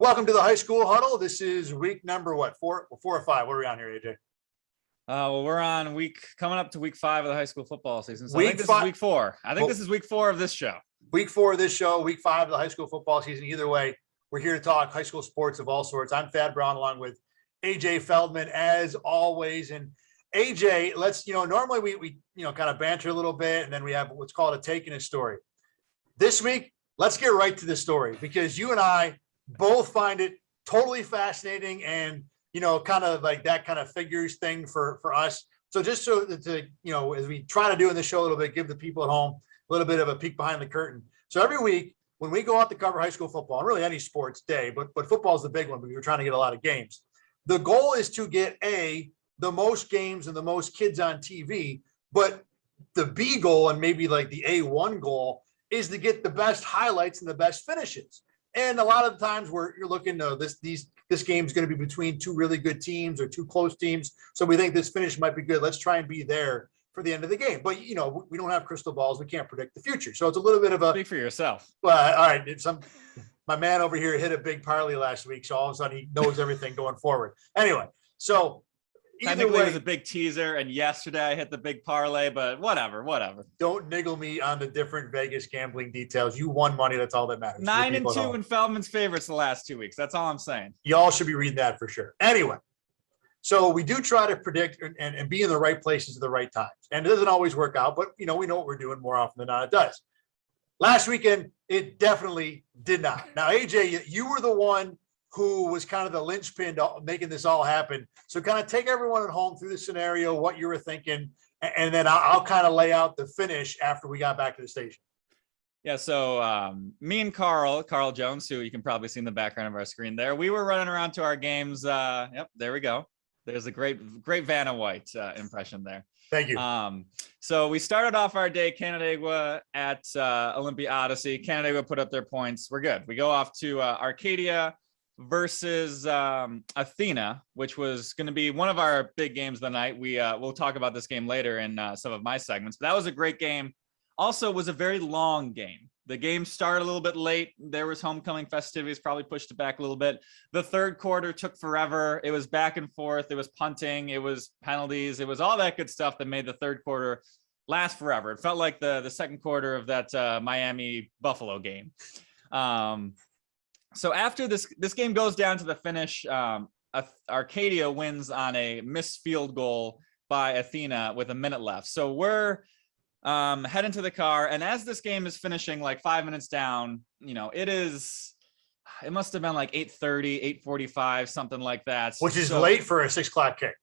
Welcome to the high school huddle. This is week number what? Four or five? What are we on here, AJ? Well, we're on coming up to week 5 of the high school football season. So Week I think this five- is week 4. I think Well- this is week 4 of this show. Week 4 of this show, week 5 of the high school football season. Either way, we're here to talk high school sports of all sorts. I'm Thad Brown along with AJ Feldman as always. And AJ, let's, normally we kind of banter a little bit and then we have what's called a take in a story. This week, let's get right to the story because you and I both find it totally fascinating and, kind of like that kind of figures thing for us. So just so that, as we try to do in the show a little bit, give the people at home a little bit of a peek behind the curtain. So every week when we go out to cover high school football, and really any sports day, but football is the big one because we're trying to get a lot of games. The goal is to get the most games and the most kids on TV, but the B goal and maybe like the A1 goal is to get the best highlights and the best finishes. And a lot of the times where you're looking to this game's going to be between two really good teams or two close teams. So we think this finish might be good. Let's try and be there for the end of the game. But, we don't have crystal balls. We can't predict the future. So it's a little bit of a. Speak for yourself. Well, all right. My man over here hit a big parlay last week. So all of a sudden he knows everything going forward. Anyway, so. Technically, it was a big teaser, and yesterday I hit the big parlay, but whatever. Don't niggle me on the different Vegas gambling details. You won money. That's all that matters. 9-2 in Feldman's favorites the last 2 weeks. That's all I'm saying. Y'all should be reading that for sure. Anyway, so we do try to predict and be in the right places at the right times. And it doesn't always work out, but, we know what we're doing more often than not. It does. Last weekend, it definitely did not. Now, AJ, you were the one who was kind of the linchpin to making this all happen. So kind of take everyone at home through the scenario, what you were thinking, and then I'll kind of lay out the finish after we got back to the station. Yeah, so me and Carl Jones, who you can probably see in the background of our screen there, we were running around to our games. Yep, there we go. There's a great Vanna White impression there. Thank you. So we started off our day, Canandaigua at Olympia Odyssey. Canandaigua put up their points. We're good. We go off to Arcadia versus Athena, which was going to be one of our big games of the night. We'll talk about this game later in some of my segments, but that was a great game. Also was a very long game. The game started a little bit late. There was homecoming festivities, probably pushed it back a little bit. The third quarter took forever. It was back and forth. It was punting. It was penalties. It was all that good stuff that made the third quarter last forever. It felt like the second quarter of that Miami Buffalo game. So after this game goes down to the finish, Arcadia wins on a missed field goal by Athena with a minute left. So we're heading to the car, and as this game is finishing, like 5 minutes down, it must have been like 8:30, 8:45, something like that. Which is late for a 6 o'clock kick.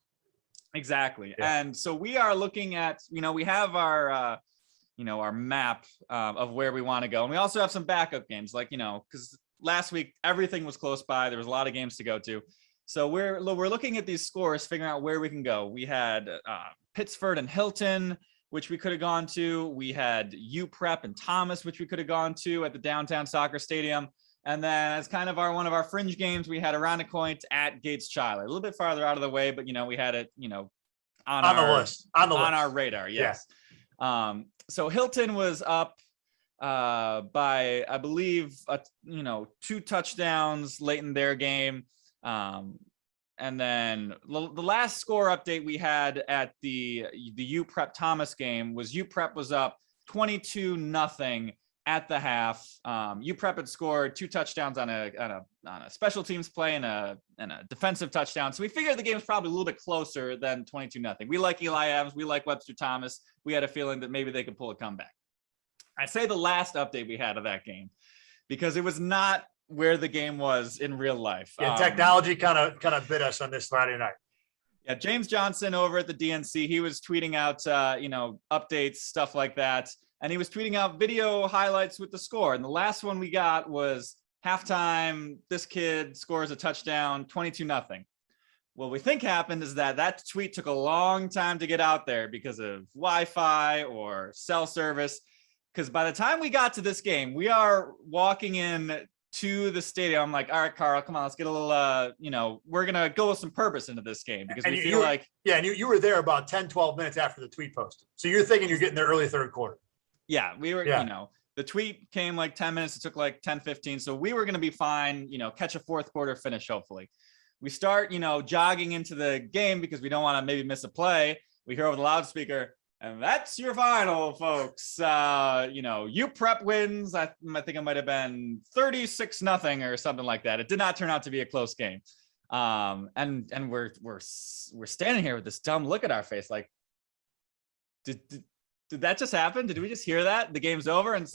Exactly. Yeah. And so we are looking at, we have our map of where we want to go, and we also have some backup games, like because last week everything was close by. There was a lot of games to go to. So we're looking at these scores, figuring out where we can go. We had Pittsford and Hilton, which we could have gone to. We had UPrep and Thomas, which we could have gone to at the downtown soccer stadium. And then as kind of one of our fringe games, we had Aronicoint at Gates Schuyler, a little bit farther out of the way, but we had it, on our radar. Yes. Yeah. So Hilton was up by, I believe, 2 touchdowns late in their game. And then the last score update we had at the UPrep Thomas game was UPrep was up 22-0 at the half. UPrep had scored 2 touchdowns on a special teams play and a defensive touchdown. So we figured the game was probably a little bit closer than 22-0. We like Eli Adams. We like Webster Thomas. We had a feeling that maybe they could pull a comeback. I say the last update we had of that game because it was not where the game was in real life. Yeah, technology kind of bit us on this Friday night. Yeah, James Johnson over at the DNC, he was tweeting out, updates, stuff like that. And he was tweeting out video highlights with the score. And the last one we got was halftime. This kid scores a touchdown, 22-0. What we think happened is that tweet took a long time to get out there because of Wi-Fi or cell service. Because by the time we got to this game, we are walking in to the stadium. I'm like, all right, Carl, come on, let's get a little, we're going to go with some purpose into this game because we feel like. Yeah, and you were there about 10, 12 minutes after the tweet posted. So you're thinking you're getting there early third quarter. Yeah, we were, the tweet came like 10 minutes. It took like 10, 15. So we were going to be fine, catch a fourth quarter finish, hopefully. We start, jogging into the game because we don't want to maybe miss a play. We hear over the loudspeaker, and that's your final, folks. U Prep wins. I think it might have been 36-0 or something like that. It did not turn out to be a close game. And we're standing here with this dumb look at our face, like, did that just happen? Did we just hear that? The game's over, and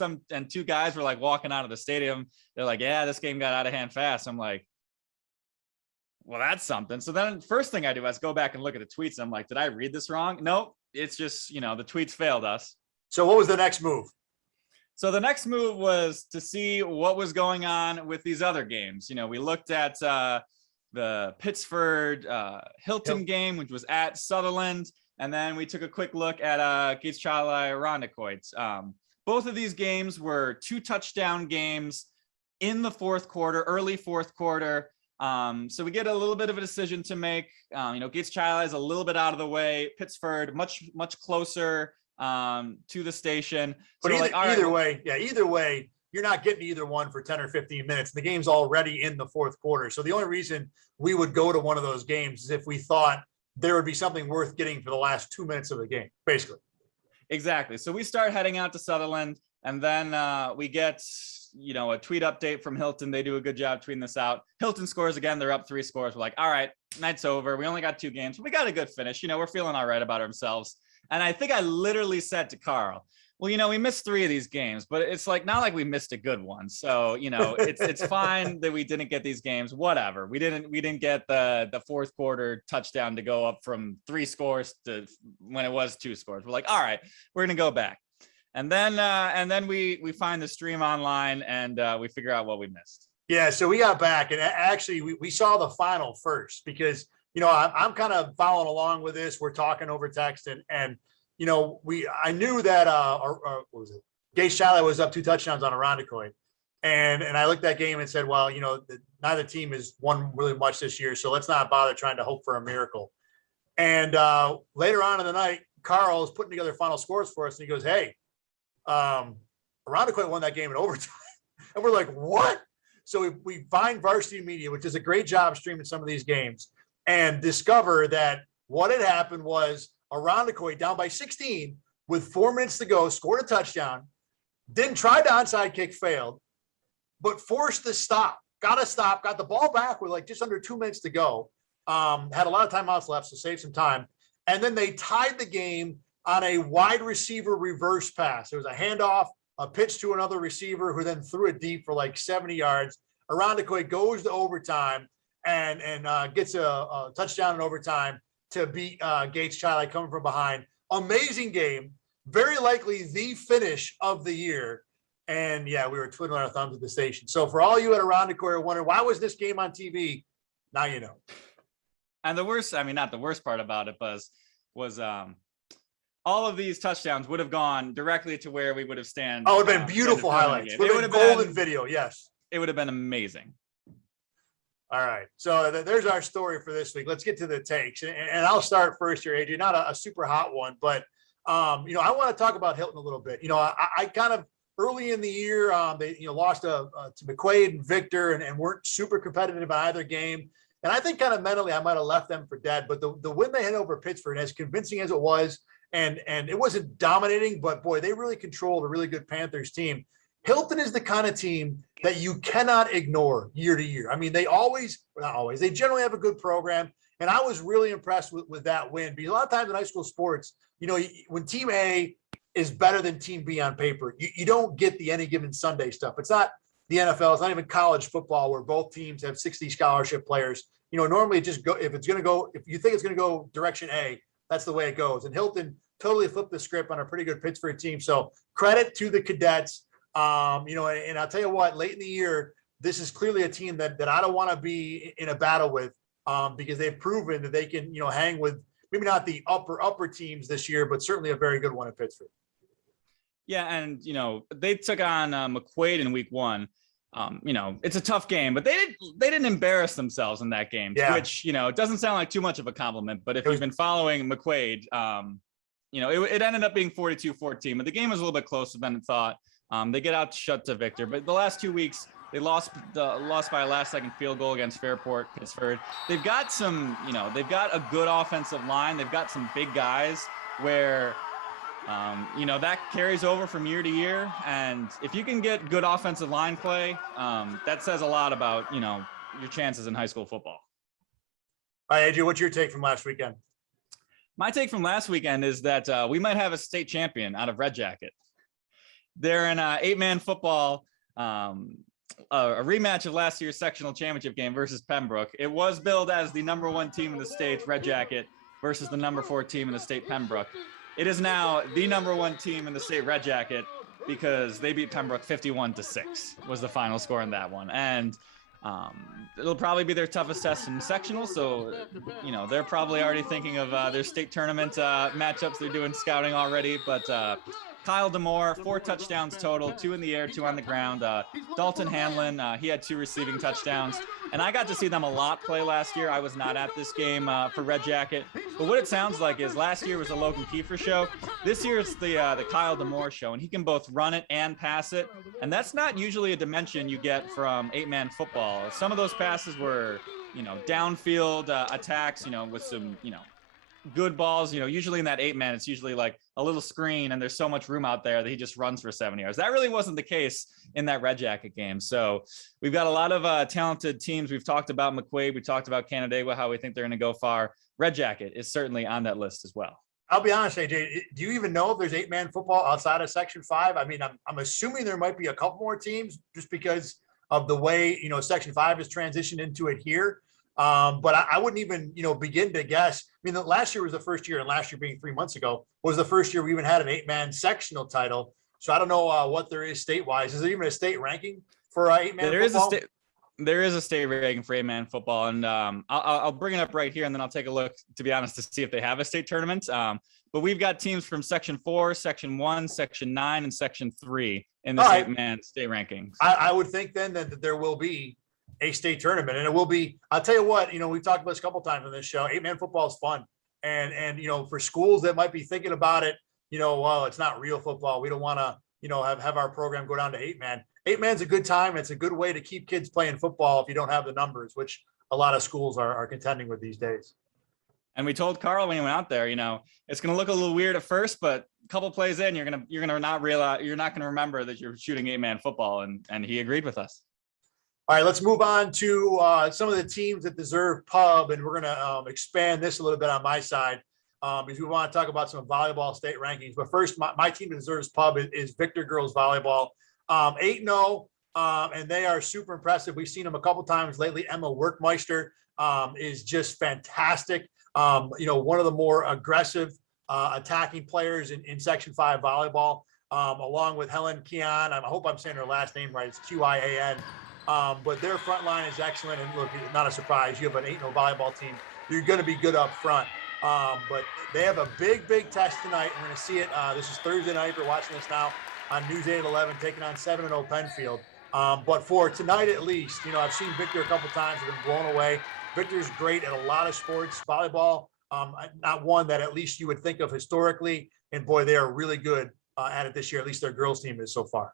two guys were like walking out of the stadium. They're like, yeah, this game got out of hand fast. I'm like, well, that's something. So then first thing I do is go back and look at the tweets. I'm like, did I read this wrong? Nope. It's just, the tweets failed us. So what was the next move? So the next move was to see what was going on with these other games. We looked at the Pittsford Hilton game, which was at Sutherland. And then we took a quick look at Gates Chili Irondequoit. Both of these games were 2 touchdown games in the fourth quarter, early fourth quarter. So we get a little bit of a decision to make. Gates Chili is a little bit out of the way. Pittsford much closer to the station. But so either way, you're not getting either one for 10 or 15 minutes. The game's already in the fourth quarter. So the only reason we would go to one of those games is if we thought there would be something worth getting for the last 2 minutes of the game, basically. Exactly. So we start heading out to Sutherland, and then we get, a tweet update from Hilton. They do a good job tweeting this out. Hilton scores again. They're up 3 scores. We're like, all right, night's over. We only got 2 games. We got a good finish. We're feeling all right about ourselves. And I think I literally said to Carl, well, we missed 3 of these games, but it's like not like we missed a good one. So, it's fine that we didn't get these games. Whatever. We didn't get the fourth quarter touchdown to go up from 3 scores to when it was 2 scores. We're like, all right, we're gonna go back. And then we find the stream online and we figure out what we missed. Yeah, so we got back, and actually we saw the final first because I'm kind of following along with this. We're talking over text, and I knew that what was it? Gates Chili was up 2 touchdowns on Irondequoit, and I looked at that game and said, well, neither team has won really much this year, so let's not bother trying to hope for a miracle. And later on in the night, Carl is putting together final scores for us, and he goes, hey, Irondequoit won that game in overtime. And we're like, what? So we find Varsity Media, which does a great job streaming some of these games, and discover that what had happened was Irondequoit down by 16 with 4 minutes to go, scored a touchdown, didn't try the onside kick, failed, but forced the stop, got the ball back with like just under 2 minutes to go. Had a lot of timeouts left, so saved some time. And then they tied the game on a wide receiver reverse pass. There was a handoff, a pitch to another receiver who then threw it deep for like 70 yards. Irondequoit goes to overtime and gets a touchdown in overtime to beat Gates Chili coming from behind. Amazing game. Very likely the finish of the year. And yeah, we were twiddling our thumbs at the station. So for all you at Irondequoit wondering, why was this game on TV? Now you know. And the worst, not the worst part about it was all of these touchdowns would have gone directly to where we would have stand. Oh, it would have been beautiful highlights. It would have been golden video. Yes. It would have been amazing. All right. So there's our story for this week. Let's get to the takes. And I'll start first here, AJ. Not a super hot one, but, I want to talk about Hilton a little bit. I kind of early in the year, they lost to McQuaid and Victor and weren't super competitive in either game. And I think kind of mentally I might have left them for dead. But the win they had over Pittsford, as convincing as it was, and it wasn't dominating, but boy, they really controlled a really good Panthers team. Hilton is the kind of team that you cannot ignore year to year. They generally have a good program. And I was really impressed with that win, because a lot of times in high school sports, when team A is better than team B on paper, you don't get the any given Sunday stuff. It's not the NFL. It's not even college football where both teams have 60 scholarship players. Normally just go, if you think it's going to go direction A, that's the way it goes. And Hilton totally flipped the script on a pretty good Pittsburgh team. So credit to the cadets. And I'll tell you what, late in the year, this is clearly a team that I don't want to be in a battle with, because they've proven that they can, hang with maybe not the upper teams this year, but certainly a very good one in Pittsburgh. Yeah. And, they took on McQuaid in week 1. It's a tough game, but they didn't embarrass themselves in that game, which, it doesn't sound like too much of a compliment, but if you've been following McQuaid, it ended up being 42-14, but the game was a little bit closer than it thought. They get out shut to Victor, but the last 2 weeks they lost by a last-second field goal against Fairport, Pittsford. They've got they've got a good offensive line. They've got some big guys where, that carries over from year to year. And if you can get good offensive line play, that says a lot about, your chances in high school football. All right, AJ, what's your take from last weekend? My take from last weekend is that we might have a state champion out of Red Jacket. They're in 8-man football, a rematch of last year's sectional championship game versus Pembroke. It was billed as the number 1 team in the state, Red Jacket, versus the number 4 team in the state, Pembroke. It is now the number 1 team in the state, Red Jacket, because they beat Pembroke 51-6 was the final score in that one. And it'll probably be their toughest test in sectional. So, they're probably already thinking of their state tournament matchups. They're doing scouting already, but Kyle Demore, 4 touchdowns total, 2 in the air, 2 on the ground. Dalton Hanlon, he had 2 receiving touchdowns. And I got to see them a lot play last year. I was not at this game for Red Jacket. But what it sounds like is last year was a Logan Kiefer show. This year it's the Kyle Demore show, and he can both run it and pass it. And that's not usually a dimension you get from 8-man football. Some of those passes were, downfield attacks, with some, good balls. Usually in that 8-man, it's usually like a little screen and there's so much room out there that he just runs for 7 yards. That really wasn't the case in that Red Jacket game. So we've got a lot of talented teams. We've talked about McQuaid. We talked about Canandaigua, how we think they're going to go far. Red Jacket is certainly on that list as well. I'll be honest, AJ, do you even know if there's 8-man football outside of Section 5? I mean, I'm assuming there might be a couple more teams just because of the way, Section 5 has transitioned into it here. But I wouldn't even, begin to guess. I mean, last year was the first year, and last year being 3 months ago was the first year we even had an 8-man sectional title. So I don't know what there is state-wise. Is there even a state ranking for 8-man football? There is a state ranking for 8-man football, and I'll bring it up right here, and then I'll take a look, to be honest, to see if they have a state tournament. But we've got teams from Section 4, Section 1, Section 9, and Section 3 in this 8-man state rankings. I would think then that there will be a state tournament, and it will be, I'll tell you what, we've talked about this a couple of times on this show. 8-man football is fun. And for schools that might be thinking about it, well, it's not real football. We don't want to, have our program go down to 8-man. 8-man's a good time. It's a good way to keep kids playing football if you don't have the numbers, which a lot of schools are contending with these days. And we told Carl when he went out there, it's going to look a little weird at first, but a couple plays in, you're going to not realize, you're not going to remember that you're shooting 8-man football. And he agreed with us. All right, let's move on to some of the teams that deserve pub, and we're going to expand this a little bit on my side because we want to talk about some volleyball state rankings. But first, my team that deserves pub is Victor Girls Volleyball, 8-0, and they are super impressive. We've seen them a couple times lately. Emma Workmeister is just fantastic. One of the more aggressive attacking players in Section 5 volleyball, along with Helen Kian. I hope I'm saying her last name right. It's Qian. But their front line is excellent. And look, not a surprise. You have an 8-0 volleyball team. You're going to be good up front. But they have a big test tonight. We're going to see it. This is Thursday night. We're watching this now on News 8 at 11, taking on 7-0 Penfield. But for tonight, at least, I've seen Victor a couple times. I've been blown away. Victor's great at a lot of sports. Volleyball, not one that at least you would think of historically. And boy, they are really good at it this year. At least their girls team is so far.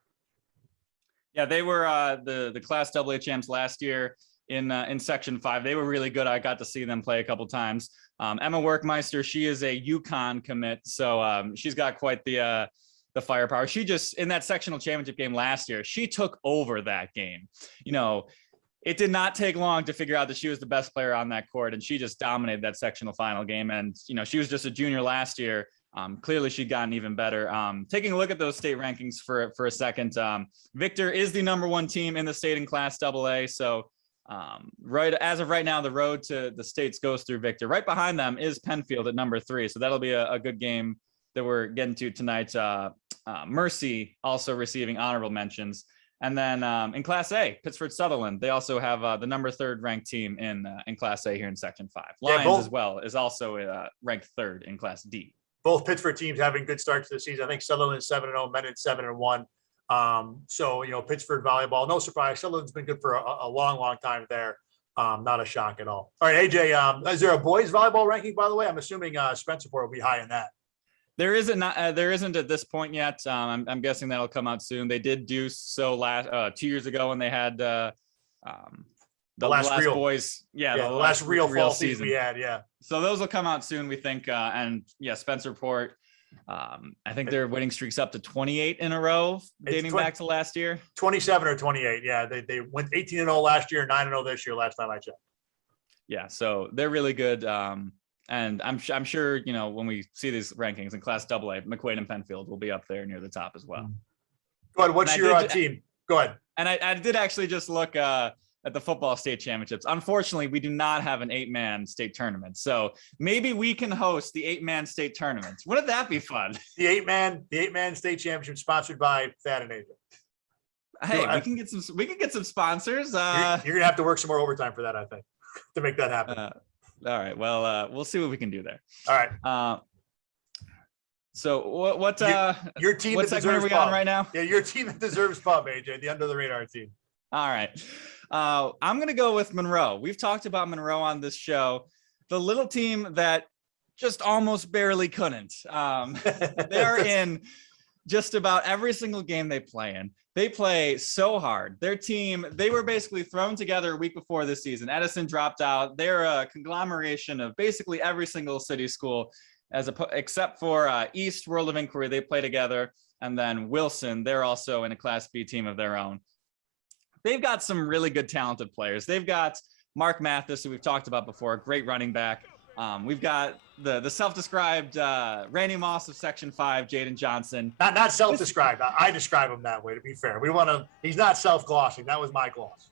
Yeah, they were the Class AA champs last year in Section 5. They were really good. I got to see them play a couple times. Emma Workmeister, she is a UConn commit, so she's got quite the firepower. She just, in that sectional championship game last year, she took over that game. It did not take long to figure out that she was the best player on that court, and she just dominated that sectional final game. And, she was just a junior last year. Clearly she'd gotten even better. Taking a look at those state rankings for a second, Victor is the number 1 team in the state in Class AA. So right as of right now, the road to the states goes through Victor. Right behind them is Penfield at number 3. So that'll be a good game that we're getting to tonight. Mercy also receiving honorable mentions. And then in Class A, Pittsford Sutherland, they also have the number 3rd ranked team in Class A here in Section 5. Lions as well is also ranked 3rd in Class D. Both Pittsford teams having good starts to the season. I think Sutherland 7-0, Menin 7-1. So, Pittsford volleyball, no surprise. Sutherland's been good for a long time there. Not a shock at all. All right, AJ, is there a boys volleyball ranking, by the way? I'm assuming Spencerport will be high in that. There isn't at this point yet. I'm guessing that'll come out soon. They did do so last 2 years ago when they had the last real boys. Yeah, the last real fall season we had. Yeah. So those will come out soon, we think. And yeah, Spencer Port. I think their winning streak's up to 28 in a row, dating back to last year. 27 or 28. Yeah, they went 18-0 last year, 9-0 this year. Last time I checked. Yeah, so they're really good. And I'm sure, you know, when we see these rankings in Class AA, McQuaid and Penfield will be up there near the top as well. Go ahead. What's your team? Go ahead. And I did actually just look at the football state championships. Unfortunately, we do not have an 8-man state tournament. So maybe we can host the 8-man state tournament. Wouldn't that be fun? The 8-man state championship sponsored by Thad and AJ. Hey, we can get some sponsors. You're gonna have to work some more overtime for that, I think, to make that happen. All right. Well, we'll see what we can do there. All right. So what your team what segment are we on right now? Yeah, your team that deserves pub, AJ, the under the radar team. All right. I'm going to go with Monroe. We've talked about Monroe on this show, the little team that just almost barely couldn't. They're in just about every single game they play in. They play so hard. Their team, they were basically thrown together a week before this season. Edison dropped out. They're a conglomeration of basically every single city school, except for East World of Inquiry. They play together. And then Wilson, they're also in a Class B team of their own. They've got some really good, talented players. They've got Mark Mathis, who we've talked about before, great running back. We've got the self-described Randy Moss of Section 5, Jaden Johnson. Not self-described. I describe him that way, to be fair. He's not self-glossing. That was my gloss.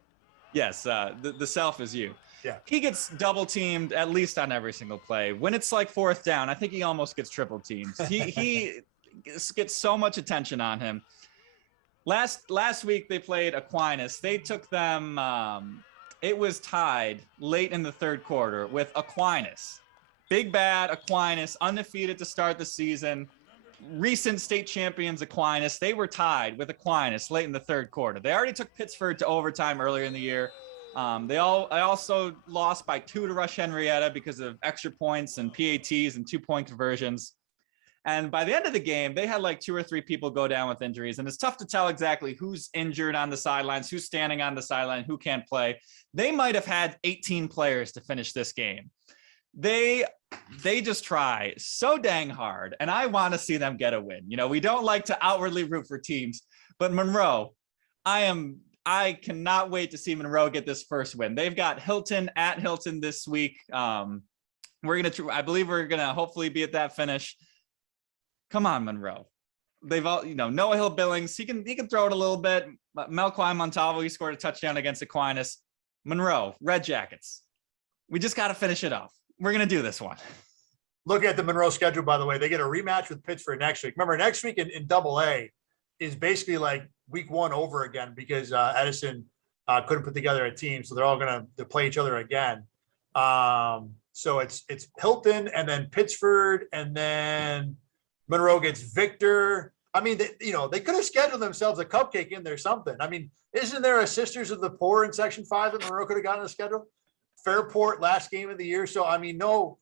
Yes, the self is you. Yeah. He gets double teamed at least on every single play. When it's like fourth down, I think he almost gets triple teamed. He gets so much attention on him. Last week they played Aquinas. They took them it was tied late in the third quarter with Aquinas. Big bad Aquinas, undefeated to start the season. Recent state champions Aquinas. They were tied with Aquinas late in the third quarter. They already took Pittsford to overtime earlier in the year. I also lost by 2 to Rush Henrietta because of extra points and PATs and 2-point conversions. And by the end of the game, they had like 2 or 3 people go down with injuries. And it's tough to tell exactly who's injured on the sidelines, who's standing on the sideline, who can't play. They might have had 18 players to finish this game. They just try so dang hard. And I want to see them get a win. You know, we don't like to outwardly root for teams, but Monroe, I cannot wait to see Monroe get this first win. They've got Hilton at Hilton this week. I believe we're going to hopefully be at that finish. Come on, Monroe. They've all, Noah Hill Billings, he can throw it a little bit. Melquai Montalvo, he scored a touchdown against Aquinas. Monroe, Red Jackets. We just got to finish it off. We're going to do this one. Look at the Monroe schedule, by the way. They get a rematch with Pittsford next week. Remember, next week in AA is basically like week 1 over again because Edison couldn't put together a team. So they're all going to play each other again. So it's Hilton and then Pittsford and then Monroe gets Victor. I mean, they could have scheduled themselves a cupcake in there, something. I mean, isn't there a Sisters of the Poor in Section 5 that Monroe could have gotten on the schedule? Fairport last game of the year. So, I mean, no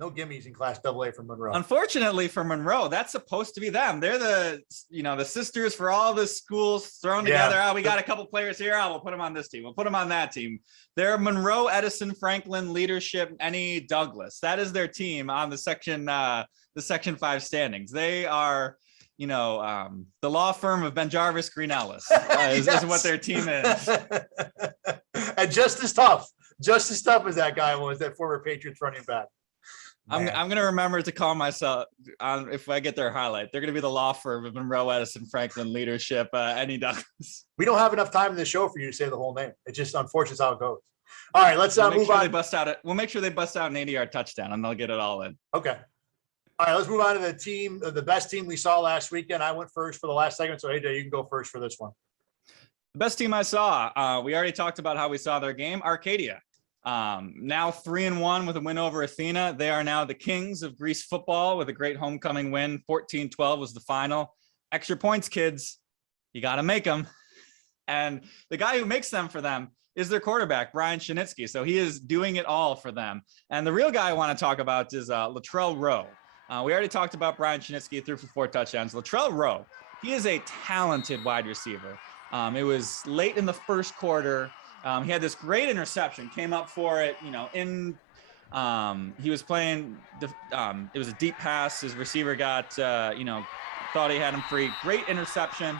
gimmies in Class AA for Monroe. Unfortunately for Monroe, that's supposed to be them. They're the sisters for all the schools thrown together. Oh, we got a couple players here. Oh, we'll put them on this team. We'll put them on that team. They're Monroe, Edison, Franklin, Leadership, Any Douglas. That is their team on the Section 5 standings. They are, the law firm of Ben Jarvis Green Ellis is what their team is. And just as tough as that guy was, that former Patriots running back. I'm going to remember to call myself if I get their highlight. They're going to be the law firm of Monroe, Edison, Franklin, Leadership, Any Douglas. We don't have enough time in the show for you to say the whole name. It's just unfortunate how it goes. All right, let's move on. We'll make sure they bust out an 80-yard touchdown and they'll get it all in. Okay. All right, let's move on to the best team we saw last weekend. I went first for the last segment, so AJ, you can go first for this one. The best team I saw, we already talked about how we saw their game, Arcadia. Now 3-1 with a win over Athena. They are now the kings of Greece football with a great homecoming win. 14-12 was the final. Extra points, kids. You got to make them. And the guy who makes them for them is their quarterback, Brian Shinitsky. So he is doing it all for them. And the real guy I want to talk about is Latrell Rowe. We already talked about Brian Chinitsky, threw for 4 touchdowns. Latrell Rowe, he is a talented wide receiver. It was late in the first quarter. He had this great interception, came up for it, he was playing, it was a deep pass. His receiver got, thought he had him free. Great interception.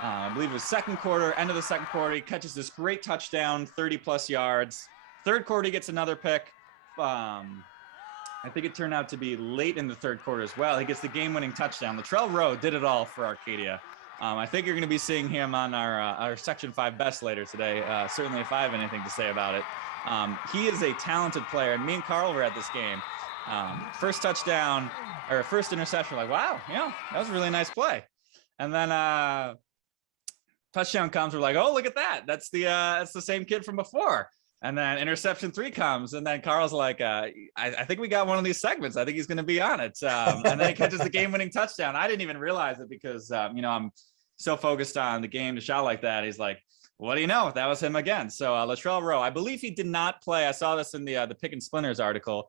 I believe it was second quarter, end of the second quarter. He catches this great touchdown, 30 plus yards. Third quarter, he gets another pick. I think it turned out to be late in the third quarter as well. He gets the game-winning touchdown. Latrell Rowe did it all for Arcadia. I think you're going to be seeing him on our Section 5 best later today, certainly if I have anything to say about it. He is a talented player, and me and Carl were at this game. First touchdown, or first interception, like, wow, that was a really nice play. And then touchdown comes, we're like, oh, look at that. That's the same kid from before. And then interception 3 comes, and then Carl's like, I think we got one of these segments. I think he's going to be on it. And then he catches the game-winning touchdown. I didn't even realize it because, I'm so focused on the game to shout like that. He's like, what do you know? That was him again. So Latrell Rowe, I believe he did not play. I saw this in the Pick and Splinters article.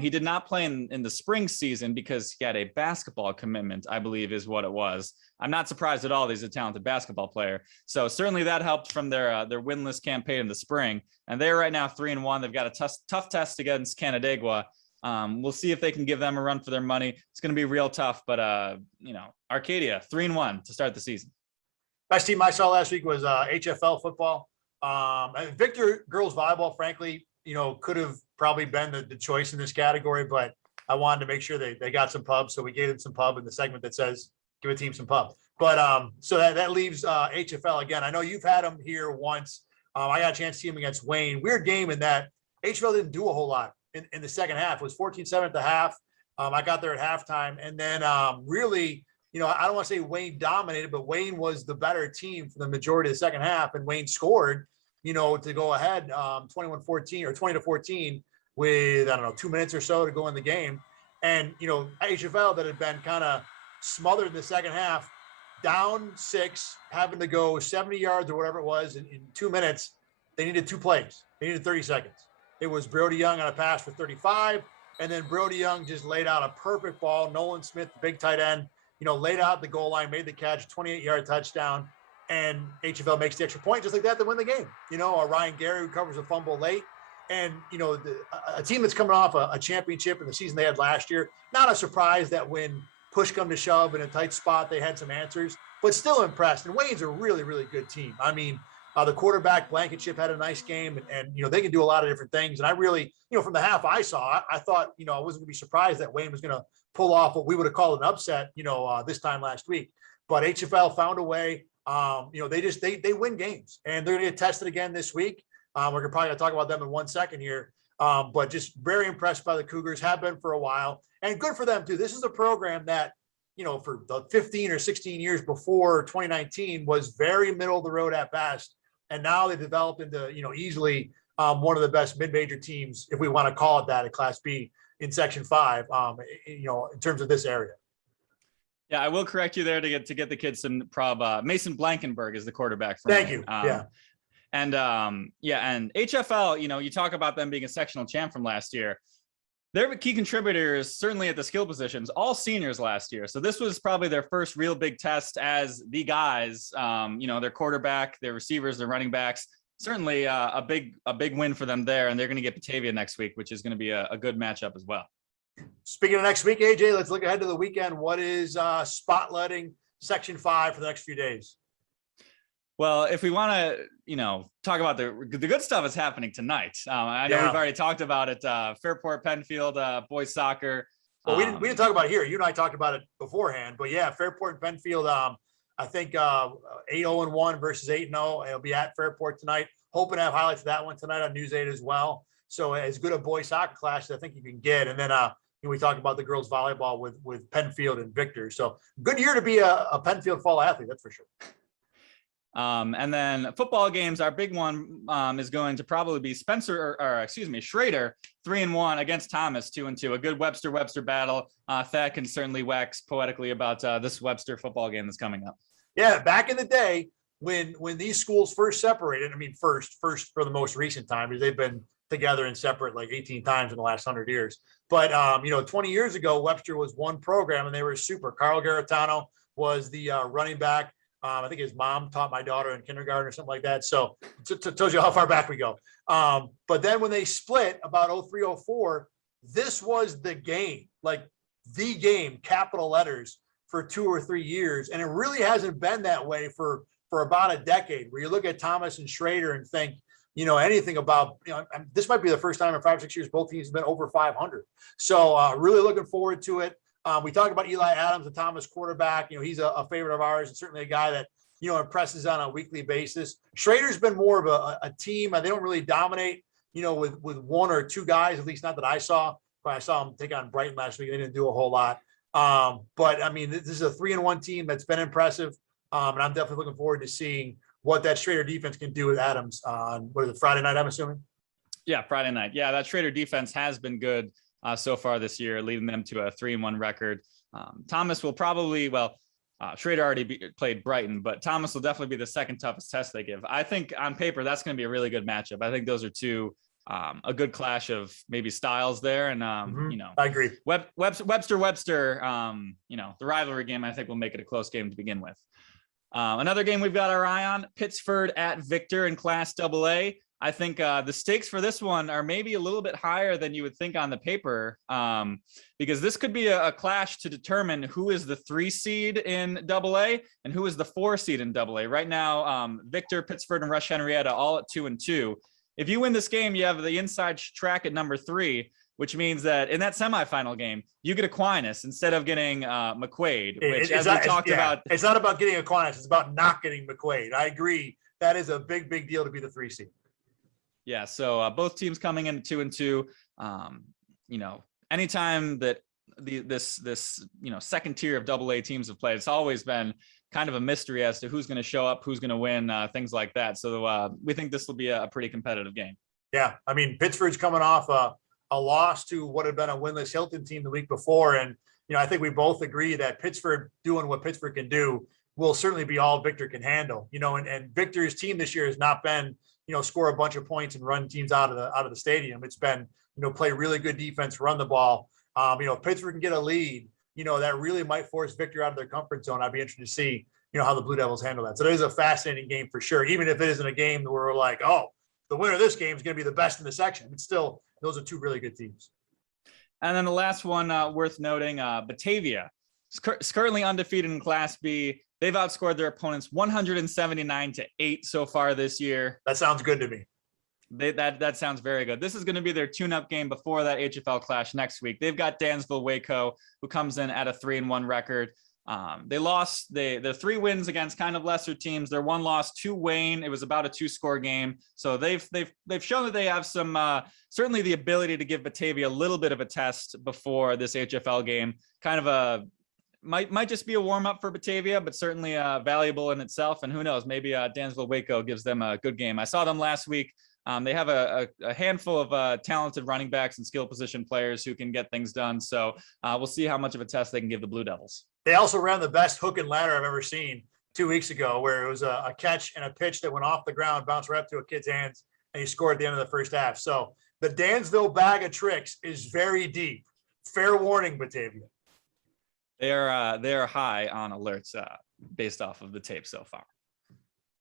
He did not play in the spring season because he had a basketball commitment, I believe is what it was. I'm not surprised at all. He's a talented basketball player. So certainly that helped from their winless campaign in the spring. And they're right now 3-1. They've got a tough test against Canandaigua. We'll see if they can give them a run for their money. It's going to be real tough, but Arcadia 3-1 to start the season. Best team I saw last week was HFL football. Victor girls volleyball, frankly, could have probably been the choice in this category, but I wanted to make sure they got some pub. So we gave them some pub in the segment that says, give a team some pub. But so that leaves HFL again. I know you've had them here once. I got a chance to see them against Wayne. Weird game in that HFL didn't do a whole lot in the second half. It was 14-7 at the half. I got there at halftime. And then really, I don't want to say Wayne dominated, but Wayne was the better team for the majority of the second half. And Wayne scored, to go ahead 21-14 or 20-14 with, 2 minutes or so to go in the game. And, HFL that had been kind of smothered in the second half, down 6, having to go 70 yards or whatever it was in 2 minutes. They needed 2 plays. They needed 30 seconds. It was Brody Young on a pass for 35. And then Brody Young just laid out a perfect ball. Nolan Smith, the big tight end, laid out the goal line, made the catch, 28-yard touchdown. And HFL makes the extra point just like that to win the game. Ryan Gary recovers a fumble late. And, a team that's coming off a championship in the season they had last year, not a surprise that when push come to shove in a tight spot, they had some answers, but still impressed. And Wayne's a really, really good team. I mean, the quarterback Blankenship had a nice game and they can do a lot of different things. And I really, from the half I saw, I thought, I wasn't gonna be surprised that Wayne was going to pull off what we would have called an upset, this time last week, but HFL found a way. They win games and they're going to get tested again this week. We're probably going to talk about them in 1 second here. But just very impressed by the Cougars, have been for a while, and good for them too. This is a program that, for the 15 or 16 years before 2019 was very middle of the road at best. And now they developed into, easily one of the best mid-major teams, if we want to call it that, at Class B in Section 5, in terms of this area. Yeah, I will correct you there to get the kids some prob. Mason Blankenberg is the quarterback. Thank you. And HFL, you talk about them being a sectional champ from last year. They're key contributors, certainly at the skill positions, all seniors last year. So this was probably their first real big test as the guys, their quarterback, their receivers, their running backs. Certainly a big win for them there. And they're going to get Batavia next week, which is going to be a good matchup as well. Speaking of next week, AJ, let's look ahead to the weekend. What is spotlighting Section 5 for the next few days? Well, if we want to, talk about the good stuff is happening tonight. I know we've already talked about it. Fairport, Penfield, boys soccer. Well, we didn't talk about it here. You and I talked about it beforehand, but yeah, Fairport and Penfield. I think 8-0-1 versus 8-0. It'll be at Fairport tonight. Hoping to have highlights of that one tonight on News 8 as well. So as good a boys soccer clash as I think you can get. And then we talked about the girls volleyball with Penfield and Victor. So good year to be a Penfield fall athlete, that's for sure. And then football games, our big one is going to probably be Schrader 3-1 against Thomas 2-2. A good Webster battle. Thad can certainly wax poetically about this Webster football game that's coming up. Yeah, back in the day when these schools first separated, I mean first for the most recent time, because they've been together and separate like 18 times in the last 100 years. But, 20 years ago, Webster was one program and they were super. Carl Garitano was the running back. I think his mom taught my daughter in kindergarten or something like that. So it tells you how far back we go. But then when they split about 0304, this was the game, like the game, capital letters, for 2 or 3 years. And it really hasn't been that way for about a decade, where you look at Thomas and Schrader and think, anything about, this might be the first time in 5 or 6 years both teams have been over 500. So really looking forward to it. We talked about Eli Adams, the Thomas quarterback. He's a favorite of ours and certainly a guy that, impresses on a weekly basis. Schrader's been more of a team. They don't really dominate, with 1 or 2 guys, at least not that I saw. But I saw them take on Brighton last week. They didn't do a whole lot. But I mean, this is a 3-1 team that's been impressive. And I'm definitely looking forward to seeing what that Schrader defense can do with Adams on, what is it, Friday night, I'm assuming? Yeah, Friday night. Yeah, that Schrader defense has been good so far this year, leading them to a 3-1 record. Thomas will probably, Schrader already played Brighton, but Thomas will definitely be the second toughest test they give. I think on paper, that's going to be a really good matchup. I think those are two, a good clash of maybe styles there. And, I agree. Webster, the rivalry game, I think will make it a close game to begin with. Another game we've got our eye on, Pittsford at Victor in Class AA. I think the stakes for this one are maybe a little bit higher than you would think on the paper, because this could be a clash to determine who is the 3 seed in AA and who is the 4 seed in AA. Right now, Victor, Pittsford, and Rush Henrietta all at 2-2. If you win this game, you have the inside track at number 3, which means that in that semifinal game, you get Aquinas instead of getting McQuaid, which as we talked about. It's not about getting Aquinas. It's about not getting McQuaid. I agree. That is a big, big deal to be the 3 seed. Yeah. So both teams coming in 2-2, anytime that this second tier of AA teams have played, it's always been kind of a mystery as to who's going to show up, who's going to win, things like that. So we think this will be a pretty competitive game. Yeah. I mean, Pittsburgh's coming off a loss to what had been a winless Hilton team the week before. And, I think we both agree that Pittsburgh doing what Pittsburgh can do will certainly be all Victor can handle, and Victor's team this year has not been, score a bunch of points and run teams out of the stadium. It's been, play really good defense, run the ball. If Pittsburgh can get a lead, that really might force Victor out of their comfort zone. I'd be interested to see, how the Blue Devils handle that. So it is a fascinating game for sure, even if it isn't a game where we're like, oh, the winner of this game is going to be the best in the section. It's still, those are 2 really good teams. And then the last one worth noting, Batavia is currently undefeated in Class B. They've outscored their opponents 179-8 so far this year. That sounds good to me. That sounds very good. This is going to be their tune-up game before that HFL clash next week. They've got Dansville Waco, who comes in at a 3-1 record. They lost their 3 wins against kind of lesser teams. Their 1 loss to Wayne. It was about a 2-score game. So they've shown that they have some certainly the ability to give Batavia a little bit of a test before this HFL game. Kind of a might just be a warm up for Batavia, but certainly valuable in itself. And who knows, maybe Dansville Waco gives them a good game. I saw them last week. They have a handful of talented running backs and skill position players who can get things done. So we'll see how much of a test they can give the Blue Devils. They also ran the best hook and ladder I've ever seen 2 weeks ago, where it was a catch and a pitch that went off the ground, bounced right up to a kid's hands, and he scored at the end of the first half. So the Dansville bag of tricks is very deep. Fair warning, Batavia. They are high on alerts based off of the tape so far.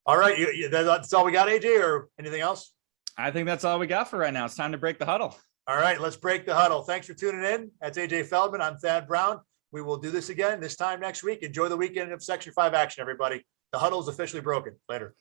All right, that's all we got, AJ, or anything else? I think that's all we got for right now. It's time to break the huddle. All right, let's break the huddle. Thanks for tuning in. That's AJ Feldman. I'm Thad Brown. We will do this again this time next week. Enjoy the weekend of Section 5 action, everybody. The huddle is officially broken. Later.